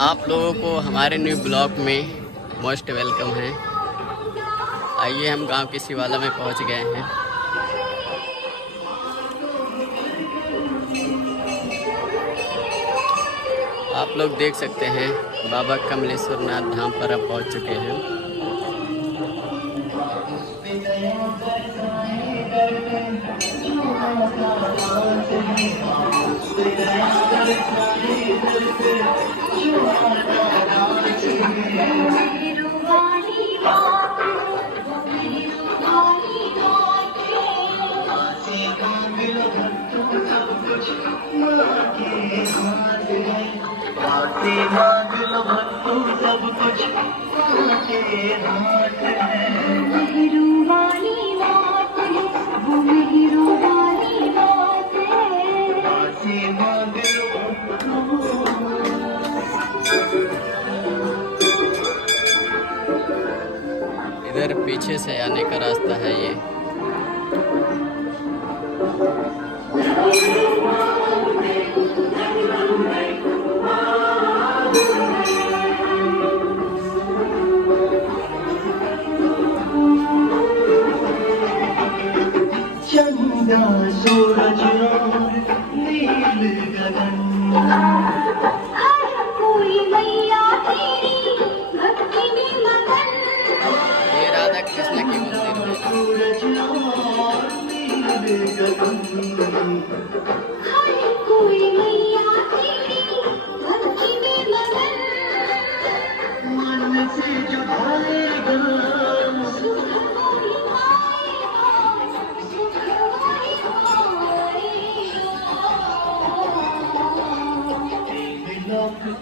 आप लोगों को हमारे न्यू ब्लॉग में मोस्ट वेलकम है। आइए हम गांव के शिवाला में पहुंच गए हैं। आप लोग देख सकते हैं बाबा कमलेश्वर नाथ धाम पर अब पहुंच चुके हैं। मांग लो भक्तों सब कुछ के हाथ है। मेहरू वाली बात है, वो मेहरू वाली बात है। मांग लो। इधर पीछे से आने का रास्ता है ये। चंदा सूरज नील गगन, हर कोई मैया तेरी भक्ति में मगन। ये राधा कृष्ण की मंदिर है। सूरज नील गगन, हर कोई मैया तेरी भक्ति में मगन। मन से जो भाएगा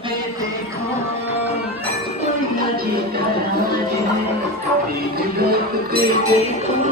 पे देखो कोई नदी का राज है। पे देखो